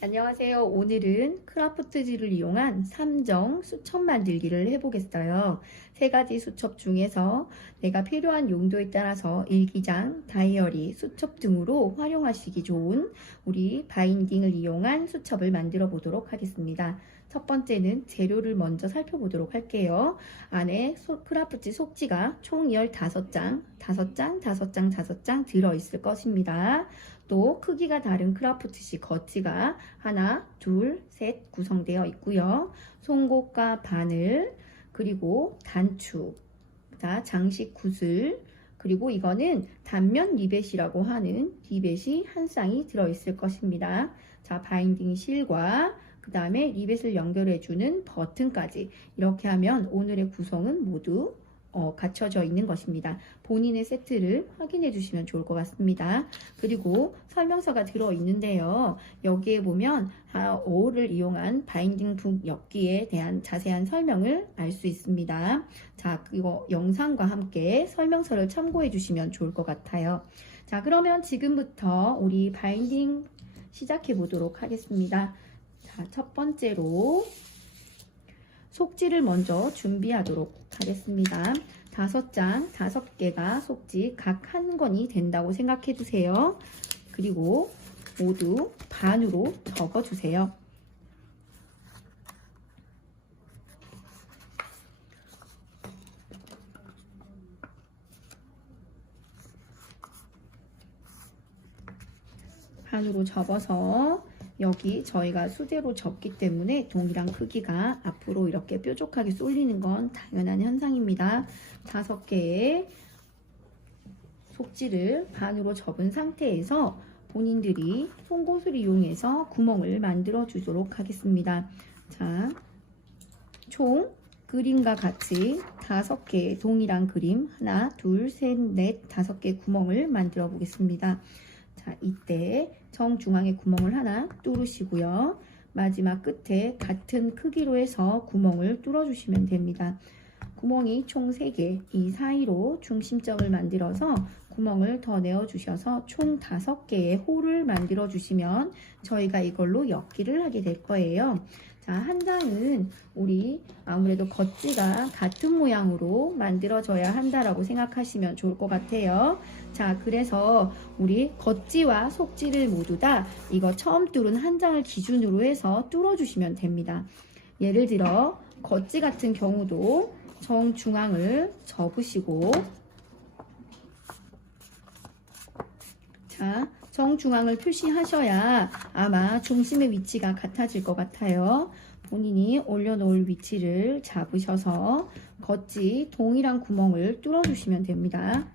안녕하세요. 오늘은 크라프트지를 이용한 삼정 수첩 만들기를 해보겠어요. 세 가지 수첩 중에서 내가 필요한 용도에 따라서 일기장, 다이어리, 수첩 등으로 활용하시기 좋은 우리 바인딩을 이용한 수첩을 만들어 보도록 하겠습니다. 첫 번째는 재료를 먼저 살펴보도록 할게요. 안에 크라프트 속지가 총 15장, 5장, 5장, 5장 들어있을 것입니다. 또 크기가 다른 크라프트시 거치가 하나, 둘, 셋 구성되어 있고요. 송곳과 바늘, 그리고 단추, 장식 구슬, 그리고 이거는 단면 리벳이라고 하는 리벳이 한 쌍이 들어있을 것입니다. 자, 바인딩 실과 그 다음에 리벳을 연결해주는 버튼까지 이렇게 하면 오늘의 구성은 모두 갖춰져 있는 것입니다. 본인의 세트를 확인해 주시면 좋을 것 같습니다. 그리고 설명서가 들어있는데요. 여기에 보면 어울을 이용한 바인딩 북 엮기에 대한 자세한 설명을 알 수 있습니다. 자, 이거 영상과 함께 설명서를 참고해 주시면 좋을 것 같아요. 자, 그러면 지금부터 우리 바인딩 시작해 보도록 하겠습니다. 자, 첫 번째로 속지를 먼저 준비하도록 하겠습니다. 5장, 5개가 속지 각 한 권이 된다고 생각해 주세요. 그리고 모두 반으로 접어 주세요. 반으로 접어서 여기 저희가 수제로 접기 때문에 동일한 크기가 앞으로 이렇게 뾰족하게 쏠리는 건 당연한 현상입니다. 5개의 속지를 반으로 접은 상태에서 본인들이 송곳을 이용해서 구멍을 만들어 주도록 하겠습니다. 자, 총 그림과 같이 5개의 동일한 그림 하나, 둘, 셋, 넷, 5개 구멍을 만들어 보겠습니다. 자, 이때 정중앙에 구멍을 하나 뚫으시고요. 마지막 끝에 같은 크기로 해서 구멍을 뚫어주시면 됩니다. 구멍이 총 3개, 이 사이로 중심점을 만들어서 구멍을 더 내어주셔서 총 5개의 홀을 만들어 주시면 저희가 이걸로 엮기를 하게 될 거예요. 자, 한 장은 우리 아무래도 겉지가 같은 모양으로 만들어져야 한다라고 생각하시면 좋을 것 같아요. 자, 그래서 우리 겉지와 속지를 모두 다 이거 처음 뚫은 한 장을 기준으로 해서 뚫어주시면 됩니다. 예를 들어 겉지 같은 경우도 정중앙을 접으시고, 자, 정중앙을 표시하셔야 아마 중심의 위치가 같아질 것 같아요. 본인이 올려놓을 위치를 잡으셔서 겉지 동일한 구멍을 뚫어주시면 됩니다.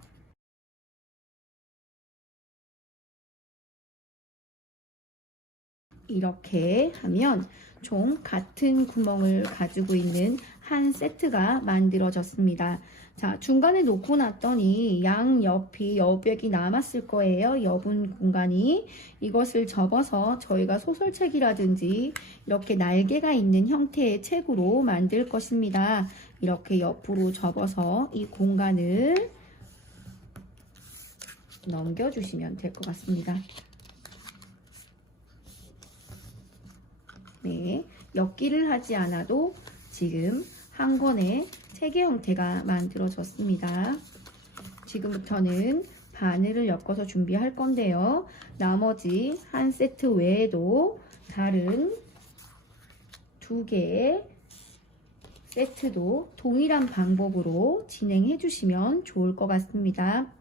이렇게 하면 총 같은 구멍을 가지고 있는 한 세트가 만들어졌습니다. 자, 중간에 놓고 놨더니 양옆이 여백이 남았을 거예요. 여분 공간이. 이것을 접어서 저희가 소설책이라든지 이렇게 날개가 있는 형태의 책으로 만들 것입니다. 이렇게 옆으로 접어서 이 공간을 넘겨주시면 될 것 같습니다. 네, 엮기를 하지 않아도 지금 한 권의 책의 형태가 만들어졌습니다. 지금부터는 바늘을 엮어서 준비할 건데요. 나머지 한 세트 외에도 다른 2개의 세트도 동일한 방법으로 진행해 주시면 좋을 것 같습니다.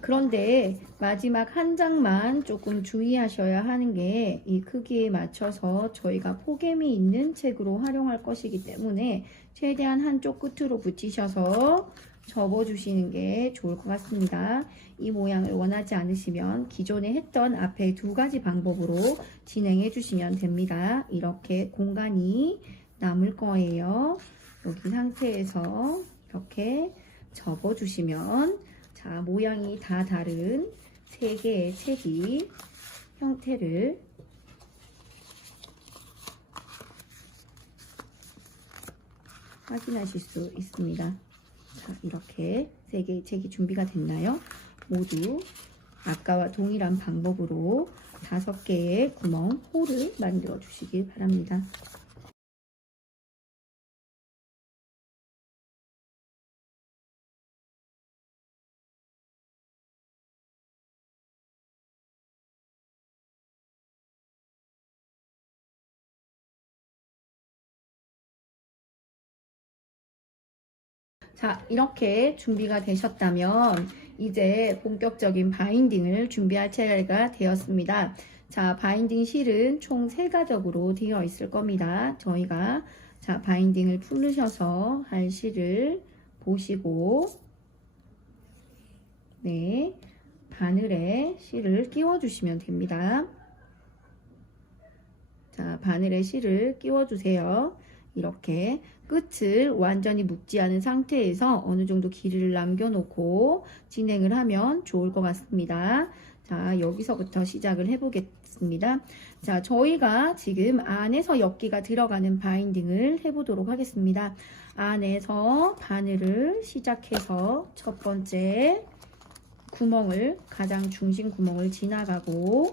그런데 마지막 한 장만 조금 주의하셔야 하는 게 이 크기에 맞춰서 저희가 폭염이 있는 책으로 활용할 것이기 때문에 최대한 한쪽 끝으로 붙이셔서 접어주시는 게 좋을 것 같습니다. 이 모양을 원하지 않으시면 기존에 했던 앞에 2가지 방법으로 진행해 주시면 됩니다. 이렇게 공간이 남을 거예요. 여기 상태에서 이렇게 접어주시면 자, 모양이 다 다른 3개의 책이 형태를 확인하실 수 있습니다. 자, 이렇게 3개의 책이 준비가 됐나요? 모두 아까와 동일한 방법으로 5개의 구멍, 홀을 만들어 주시길 바랍니다. 자, 이렇게 준비가 되셨다면 이제 본격적인 바인딩을 준비할 차례가 되었습니다. 자, 바인딩 실은 총 3가닥으로 되어 있을 겁니다. 저희가 자, 바인딩을 풀으셔서 할 실을 보시고 네, 바늘에 실을 끼워 주시면 됩니다. 자, 바늘에 실을 끼워 주세요. 이렇게 끝을 완전히 묶지 않은 상태에서 어느 정도 길이를 남겨놓고 진행을 하면 좋을 것 같습니다. 자, 여기서부터 시작을 해보겠습니다. 자, 저희가 지금 안에서 엽기가 들어가는 바인딩을 해보도록 하겠습니다. 안에서 바늘을 시작해서 첫 번째 구멍을, 가장 중심 구멍을 지나가고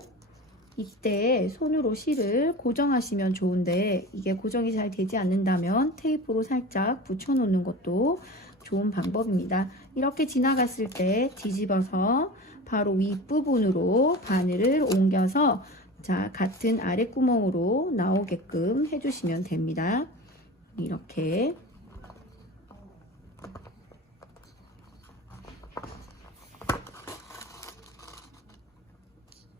이때 손으로 실을 고정하시면 좋은데 이게 고정이 잘 되지 않는다면 테이프로 살짝 붙여 놓는 것도 좋은 방법입니다. 이렇게 지나갔을 때 뒤집어서 바로 윗부분으로 바늘을 옮겨서 자, 같은 아랫구멍으로 나오게끔 해주시면 됩니다. 이렇게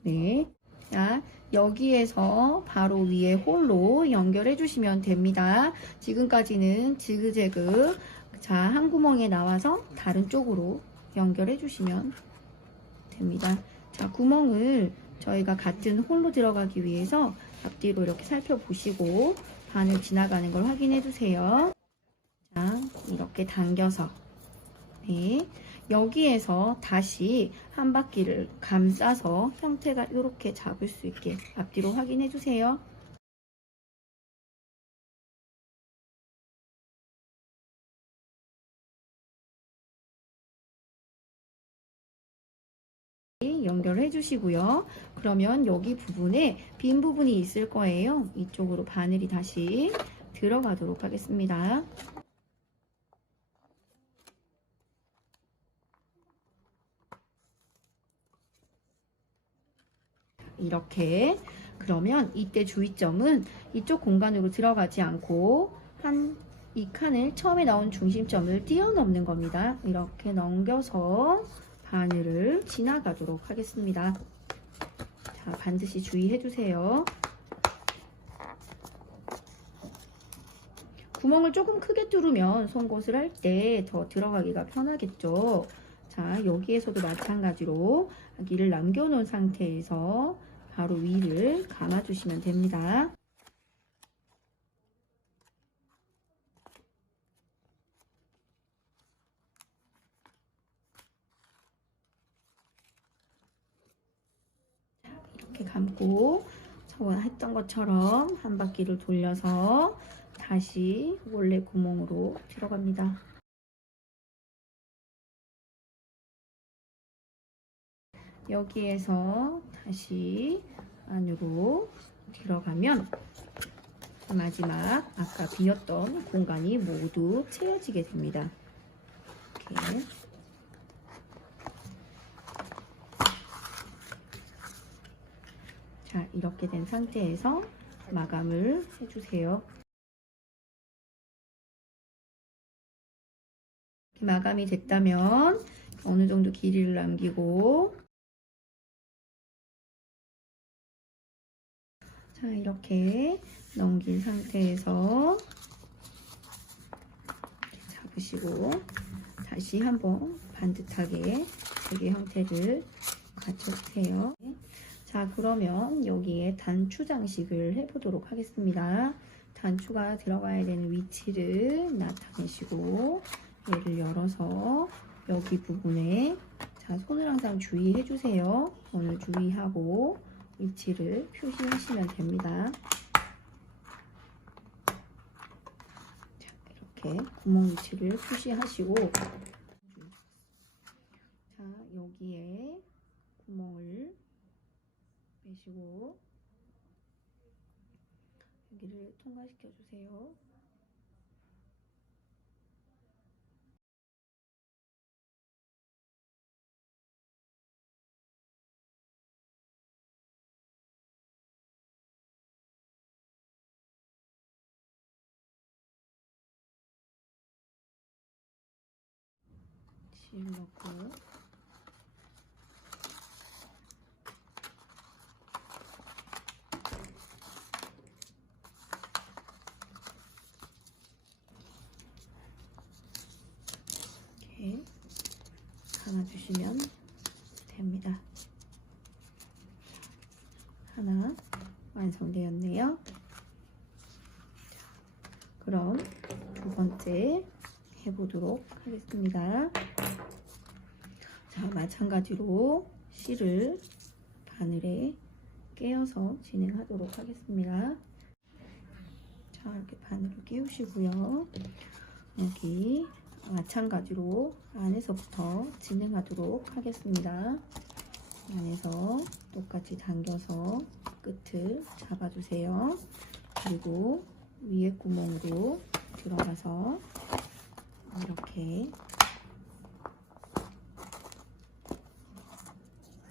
네. 자, 여기에서 바로 위에 홀로 연결해 주시면 됩니다. 지금까지는 지그재그 자, 한 구멍에 나와서 다른 쪽으로 연결해 주시면 됩니다. 자, 구멍을 저희가 같은 홀로 들어가기 위해서 앞뒤로 이렇게 살펴보시고 바늘 지나가는 걸 확인해 주세요. 자, 이렇게 당겨서 네. 여기에서 다시 한 바퀴를 감싸서 형태가 이렇게 잡을 수 있게 앞뒤로 확인해 주세요. 연결해 주시고요. 그러면 여기 부분에 빈 부분이 있을 거예요. 이쪽으로 바늘이 다시 들어가도록 하겠습니다. 이렇게 그러면 이때 주의점은 이쪽 공간으로 들어가지 않고 이 칸을 처음에 나온 중심점을 뛰어넘는 겁니다. 이렇게 넘겨서 바늘을 지나가도록 하겠습니다. 자, 반드시 주의해 주세요. 구멍을 조금 크게 뚫으면 송곳을 할 때 더 들어가기가 편하겠죠. 자, 여기에서도 마찬가지로 길을 남겨놓은 상태에서 바로 위를 감아주시면 됩니다. 자, 이렇게 감고 저번 했던 것처럼 한 바퀴를 돌려서 다시 원래 구멍으로 들어갑니다. 여기에서 다시 안으로 들어가면 마지막 아까 비었던 공간이 모두 채워지게 됩니다. 이렇게. 자, 이렇게 된 상태에서 마감을 해주세요. 마감이 됐다면 어느 정도 길이를 남기고 자, 이렇게 넘긴 상태에서 이렇게 잡으시고 다시 한번 반듯하게 베개 형태를 갖춰주세요. 자, 그러면 여기에 단추 장식을 해보도록 하겠습니다. 단추가 들어가야 되는 위치를 나타내시고 얘를 열어서 여기 부분에 자, 손을 항상 주의해 주세요. 손을 주의하고 위치를 표시하시면 됩니다. 자, 이렇게 구멍 위치를 표시하시고 자, 여기에 구멍을 빼시고 여기를 통과시켜 주세요. 실 넣고 이렇게 감아주시면 됩니다. 하나 완성되었네요. 그럼 두 번째 해보도록 하겠습니다. 자, 마찬가지로 실을 바늘에 깨어서 진행하도록 하겠습니다. 자, 이렇게 바늘을 끼우시고요. 여기 마찬가지로 안에서부터 진행하도록 하겠습니다. 안에서 똑같이 당겨서 끝을 잡아주세요. 그리고 위에 구멍으로 들어가서 이렇게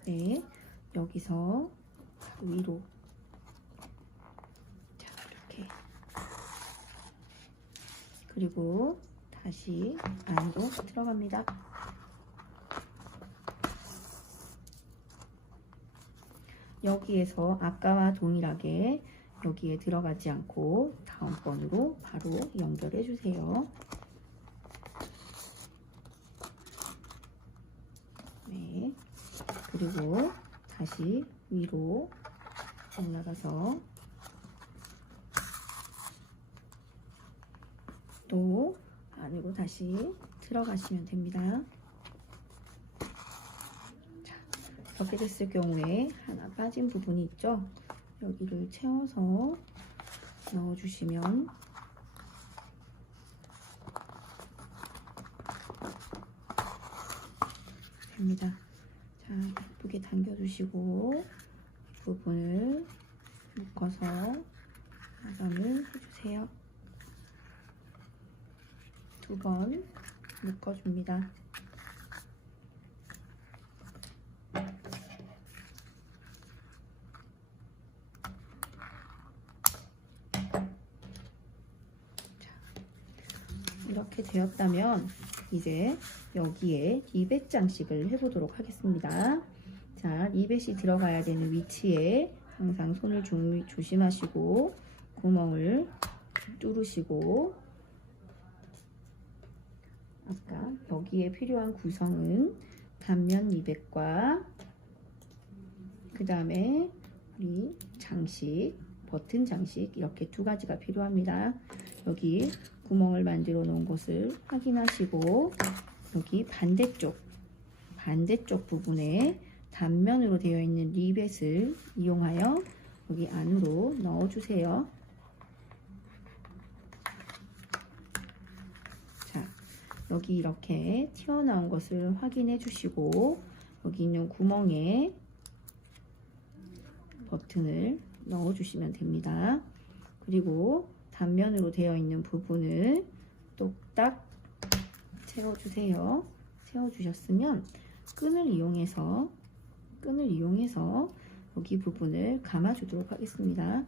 네, 여기서 위로 자, 이렇게 그리고 다시 안으로 들어갑니다. 여기에서 아까와 동일하게 여기에 들어가지 않고 다음번으로 바로 연결해 주세요. 네, 그리고 다시 위로 올라가서 또 안으로 다시 들어가시면 됩니다. 자, 이렇게 됐을 경우에 하나 빠진 부분이 있죠? 여기를 채워서 넣어주시면 됩니다. 자, 예쁘게 당겨주시고 부분을 묶어서 마감을 해주세요. 두 번 묶어줍니다. 이렇게 되었다면 이제 여기에 리벳 장식을 해보도록 하겠습니다. 자, 리벳이 들어가야 되는 위치에 항상 손을 조심하시고 구멍을 뚫으시고 아까 여기에 필요한 구성은 단면 리벳과 그 다음에 우리 장식, 버튼 장식 이렇게 두 가지가 필요합니다. 여기 구멍을 만들어 놓은 곳을 확인하시고 여기 반대쪽 부분에 단면으로 되어 있는 리벳을 이용하여 여기 안으로 넣어 주세요. 자, 여기 이렇게 튀어나온 것을 확인해 주시고 여기 있는 구멍에 버튼을 넣어 주시면 됩니다. 그리고 단면으로 되어 있는 부분을 똑딱 채워주세요. 채워주셨으면 끈을 이용해서 여기 부분을 감아주도록 하겠습니다.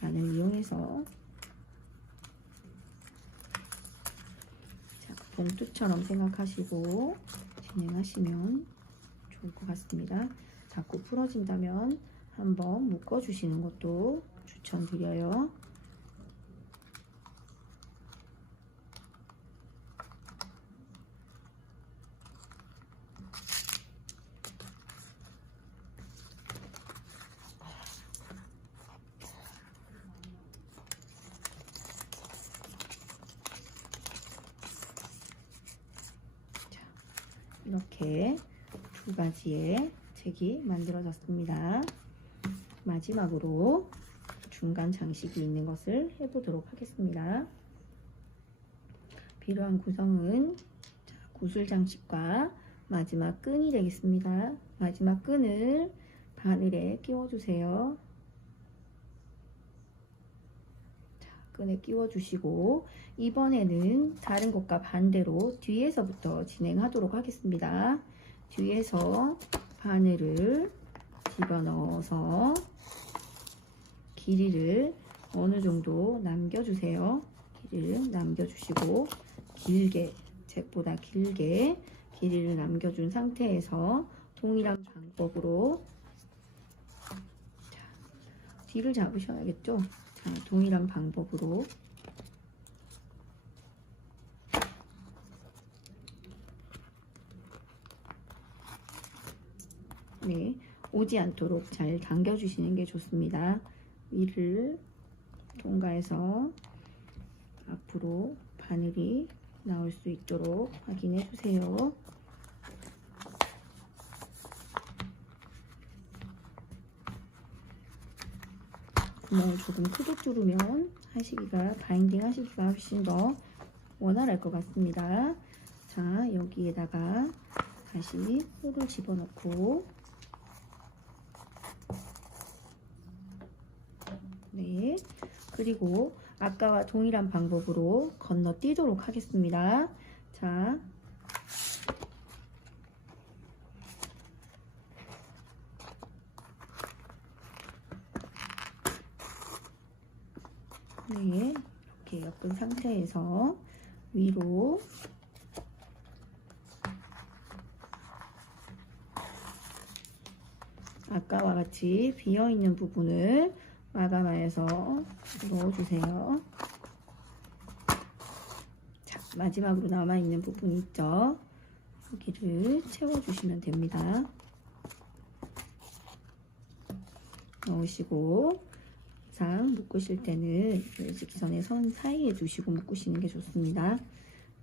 바늘 이용해서 자, 봉투처럼 생각하시고 진행하시면 좋을 것 같습니다. 자꾸 풀어진다면 한번 묶어주시는 것도 추천드려요. 이렇게 두 가지의 책이 만들어졌습니다. 마지막으로 중간 장식이 있는 것을 해보도록 하겠습니다. 필요한 구성은 구슬 장식과 마지막 끈이 되겠습니다. 마지막 끈을 바늘에 끼워주세요. 끈에 끼워주시고 이번에는 다른 것과 반대로 뒤에서부터 진행하도록 하겠습니다. 뒤에서 바늘을 집어넣어서 길이를 어느 정도 남겨주세요. 길이를 남겨주시고 길게, 책보다 길게 길이를 남겨준 상태에서 동일한 방법으로 뒤를 잡으셔야겠죠? 자, 동일한 방법으로 네, 오지 않도록 잘 당겨주시는 게 좋습니다. 위를 통과해서 앞으로 바늘이 나올 수 있도록 확인해 주세요. 구멍을 조금 크게 뚫으면 바인딩 하시기가 훨씬 더 원활할 것 같습니다. 자, 여기에다가 다시 홀을 집어넣고 네, 그리고 아까와 동일한 방법으로 건너뛰도록 하겠습니다. 자, 네, 이렇게 엮은 상태에서 위로 아까와 같이 비어있는 부분을 마감하여서 넣어주세요. 자, 마지막으로 남아있는 부분이 있죠. 여기를 채워주시면 됩니다. 넣으시고 항상 묶으실 때는 일직선의 선 사이에 두시고 묶으시는 게 좋습니다.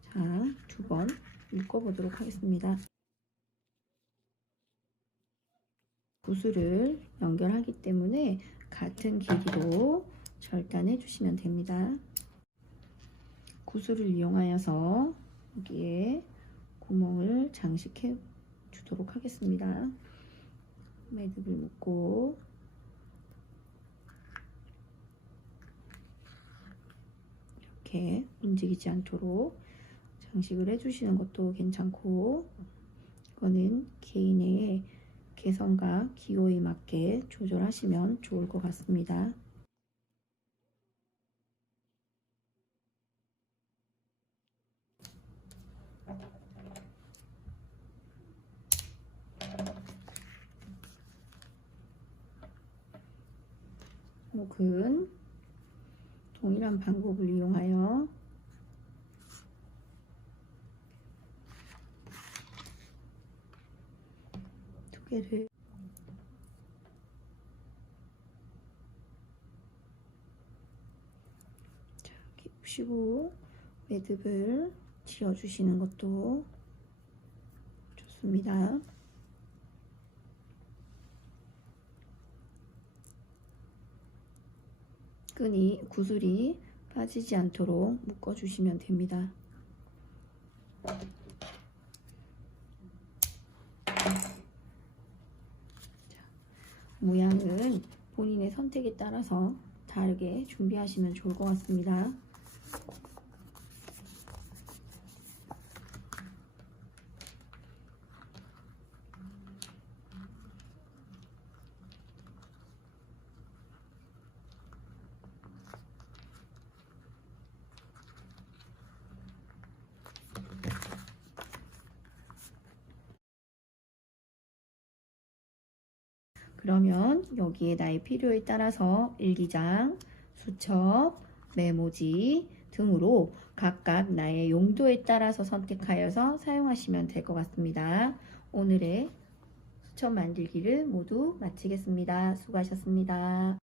자, 두 번 묶어보도록 하겠습니다. 구슬을 연결하기 때문에 같은 길이로 절단해 주시면 됩니다. 구슬을 이용하여서 여기에 구멍을 장식해 주도록 하겠습니다. 매듭을 묶고 이렇게 움직이지 않도록 장식을 해주시는 것도 괜찮고, 이거는 개인의 개성과 기호에 맞게 조절하시면 좋을 것 같습니다. 혹은 동일한 방법을 이용하여 두 개를 이렇게 보시고 매듭을 지어주시는 것도 좋습니다. 구슬이 빠지지 않도록 묶어주시면 됩니다. 자, 모양은 본인의 선택에 따라서 다르게 준비하시면 좋을 것 같습니다. 그러면 여기에 나의 필요에 따라서 일기장, 수첩, 메모지 등으로 각각 나의 용도에 따라서 선택하여서 사용하시면 될 것 같습니다. 오늘의 수첩 만들기를 모두 마치겠습니다. 수고하셨습니다.